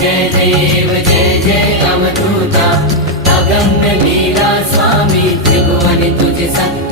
जय देव जय जय अवधूता अगम्य लीला स्वामी त्रिभुवन तुझ संग